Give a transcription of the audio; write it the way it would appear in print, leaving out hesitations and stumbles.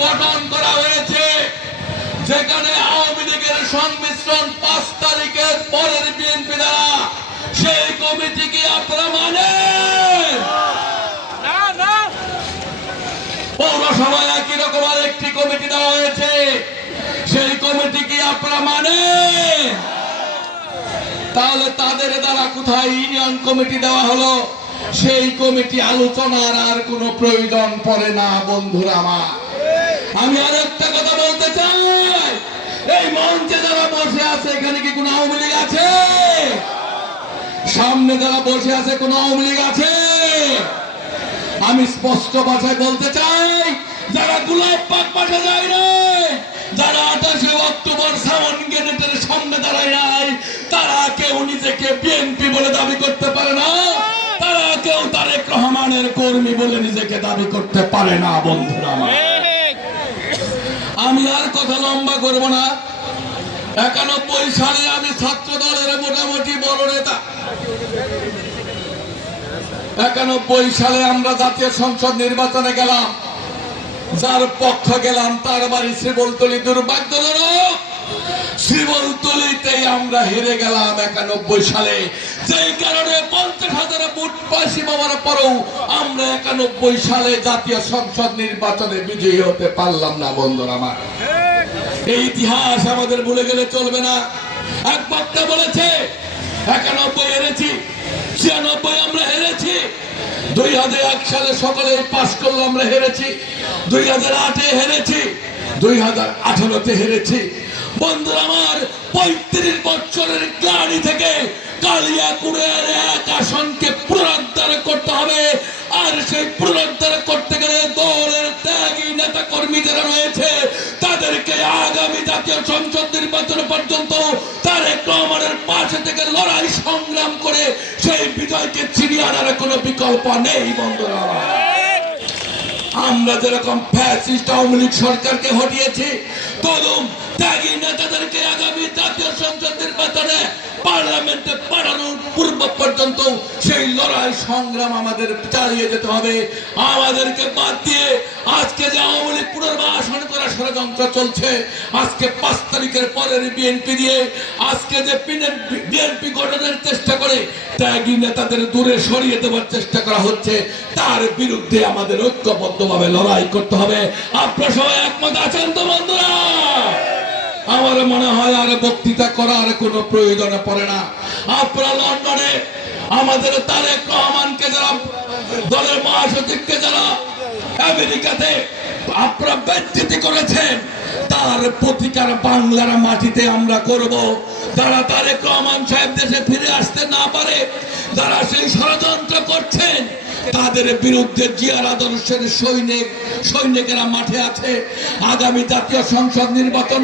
গঠন করা হয়েছে, যেখানে আওয়ামী লীগের সংমিশ্রণ 5 তারিখের পরের বিএনপি দ্বারা, সেই কমিটি কি আপনারা মানেন? পৌরসভায় একই রকম আরেকটি কমিটি দেওয়া হয়েছে, সেই কমিটি কি আপনারা মানেন? তাহলে তাদের দ্বারা কোথায় ইউনিয়ন কমিটি দেওয়া হলো? সেই কমিটি আলোচনার আর কোনো প্রয়োজন পড়ে না। বন্ধুরা আমার, আমি আর একটা কথা বলতে চাই, এই মঞ্চে যারা বসে আছে এখানে কি কোনো আওয়ামী লীগ আছে? সামনে যারা বসে আছে কোনো আওয়ামী লীগ আছে? আমি স্পষ্ট ভাষায় বলতে চাই, যারা গোলাপ পাক পাশে যায় নাই, যারা 28 অক্টোবর সামন গেটের সামনে দাঁড়ায় নাই, তারা কেউ নিজেকে বিএনপি বলে দাবি করতে পারে না, তারা কেউ তারেক রহমানের কর্মী বলে নিজেকে দাবি করতে পারে না। বন্ধুরা আমার, আমি আর কথা লম্বা করব না। 91 সালে আমি ছাত্র দলের মোটামুটি বড় নেতা। 91 সালে আমরা জাতীয় সংসদ নির্বাচনে গেলাম, যার পক্ষ গেলাম তার বাড়ি শ্রীবলতলী। দুর্ভাগ্যজনক, শ্রীবলতলীতেই আমরা হেরে গেলাম 91 সালে, যেই কারণে 50,000 ভোট পাশি পাওয়ার পরেও আমরা 91 সালে জাতীয় সংসদ নির্বাচনে বিজয়ী হতে পারলাম না। বন্ধুরা আমার, এই ইতিহাস আমাদের ভুলে গেলে চলবে না। এক বক্তা বলেছে 91 হেরেছি, 96 আমরা হেরেছি, 2001 সালে সকলে পাস করলো, আমরা হেরেছি, 2008-এ হেরেছি, 2018-তে হেরেছি। বন্ধুরা আমার, 35 বছরের গ্লানি থেকে কালিয়াকুড়ের এক আসনকে পুনরুদ্ধার করতে হবে। আর সেই পুনরুদ্ধার করতে গেলে দলের ত্যাগী নেতা কর্মী যারা রয়েছে, তাদেরকে আগামী জাতীয় সংসদ নির্বাচন পর্যন্ত তারেক রহমানের পাশে থেকে লড়াই সংগ্রাম করে সেই বিজয়কে ছিনিয়ে আনার কোনো বিকল্প নেই। বন্ধুরা, আমরা যেরকম ফ্যাসিস্ট আওয়ামী লীগ সরকারকে হটিয়েছি, তদুম ত্যাগী নেতাদেরকে আগামী জাতীয় সংসদ নির্বাচনে পার্লামেন্টে পাঠানোর পূর্ব পর্যন্ত সেই লড়াই সংগ্রাম আমাদের চালিয়ে যেতে হবে। আমাদেরকে বাদ দিয়ে আজকে যে আওয়ামী লীগ পুনর্বাসন করার ষড়যন্ত্র চলছে, আজকে 5 তারিখের পরের বিএনপি দিয়ে আজকে যে বিএনপি গঠনের চেষ্টা করে ত্যাগী নেতাদের দূরে সরিয়ে দেওয়ার চেষ্টা করা হচ্ছে, তার বিরুদ্ধে আমাদের ঐক্যবদ্ধভাবে লড়াই করতে হবে। আপনারা সবাই একমত আছেন তো? বন্ধুরা, আমার মনে হয় আর বক্তৃতা করার কোনো প্রয়োজন পড়ে না। আপনারা লন্ডনে আমাদের তারেক রহমানকে, যারা দলের মহাসচিবকে, যারা আমেরিকাতে আপনারা বেজ্জতি করেছেন, তার প্রতিকার বাংলার মাটিতে আমরা করব। যারা তারেক রহমান সাহেব দেশে ফিরে আসতে না পারে, যারা সেই ষড়যন্ত্র করছেন, তাদের বিরুদ্ধে জিয়ার আদর্শের সৈনিকেরা মাঠে আছে। আগামী জাতীয় সংসদ নির্বাচন